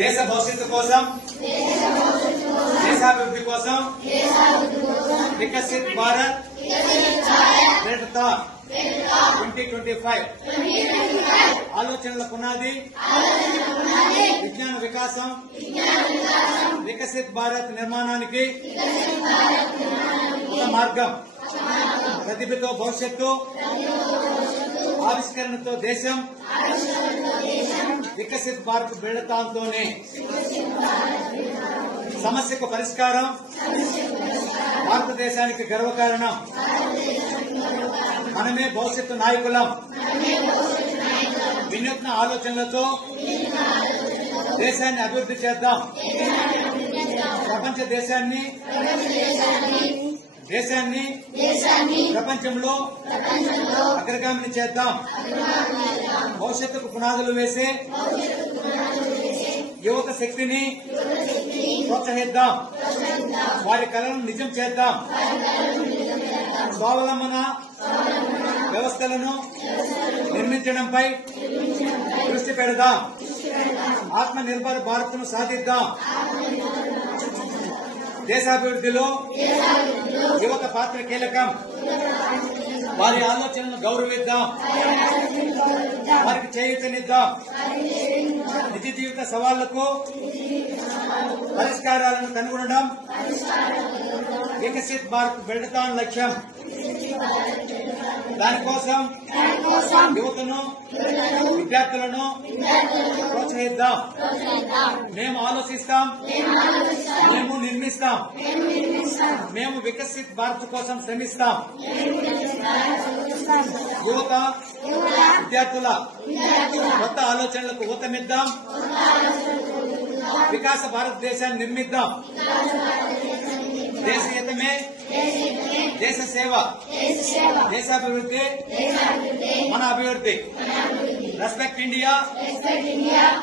దేశ భవిష్యత్తు కోసం దేశాభివృద్ధి కోసం వికసిత్ భారత్ రేటథాన్ 2025 ఆలోచనల పునాది విజ్ఞాన వికాసం వికసిత్ భారత్ నిర్మాణానికి ఒక మార్గం. ప్రతిభతో భవిష్యత్తు, ఆవిష్కరణతో దేశం, వికసిత్ భారత్ రేటథాన్తోనే సమస్యకు పరిష్కారం, భారతదేశానికి గర్వకారణం. మనమే భవిష్యత్తు నాయకులం. వినూత్న ఆలోచనలతో దేశాన్ని అభివృద్ధి చేద్దాం. ప్రపంచ దేశాన్ని ప్రపంచంలో అగ్రగామిని చేద్దాం. భవిష్యత్తుకు పునాదులు వేసే యువత శక్తిని ప్రోత్సహిద్దాం. వారి కళలను నిజం చేద్దాం. స్వావలంబన వ్యవస్థలను నిర్మించడంపై దృష్టి పెడదాం. ఆత్మ నిర్భర్ భారత్ ను సాధిద్దాం. దేశాభివృద్ధిలో యువత పాత్ర కీలకం. వారి ఆలోచనలను గౌరవిద్దాం. వారికి చేయూతనిద్దాం. నిజ జీవిత సవాళ్లకు పరిష్కారాలను కనుగొనడం వికసిత్ భారత్ రేటథాన్ లక్ష్యం. దానికోసం యువతను, విద్యార్థులను ప్రోత్సహిద్దాం. మేము ఆలోచిస్తాం, మేము నిర్మిస్తాం. మేము వికసిత్ భారత్ కోసం శ్రమిస్తాం. యువత, విద్యార్థుల కొత్త ఆలోచనలకు ఊతమిద్దాం. వికాస భారతదేశాన్ని నిర్మిద్దాం. దేశహితమే దేశ సేవ, దేశాభివృద్ధి మన అభివృద్ధి. Respect India,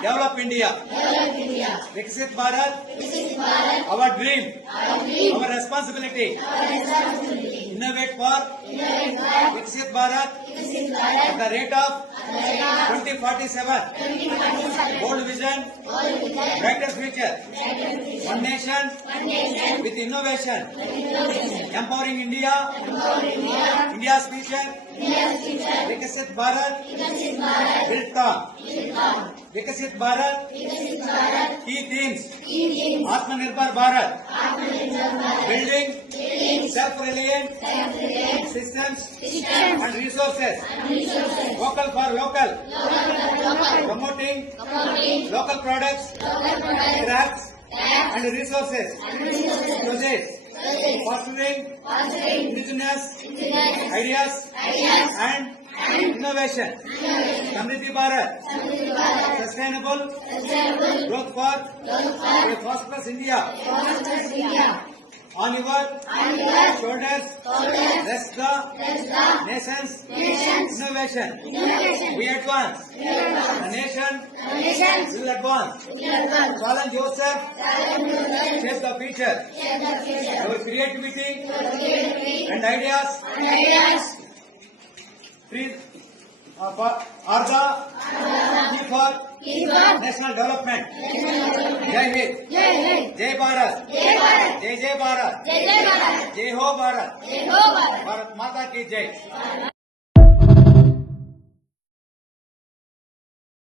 develop India. Viksit Bharat our dream, our responsibility. Innovate for Viksit Bharat at the rate of 2047. Bold vision, brighter future. One nation with innovation. Empowering India, India's future. Viksit Bharat, built on. Viksit Bharat, key themes. Atmanirbhar Bharat, building self-reliant systems and resources. Vocal for local. Promoting local products, crafts and resources. Projects. Fostering indigenous ideas and innovation. Samriddhi Bharat. Sustainable growth for a prosperous India. On your shoulders rests the nation's innovation. We advance. The nation will advance. Challenge yourself. Shape the future. Our creativity and ideas are the key for national development. Jai Hind, Jai Bharat, Jai Jai Bharat, Jai Ho Bharat, Bharat Mata ki Jai.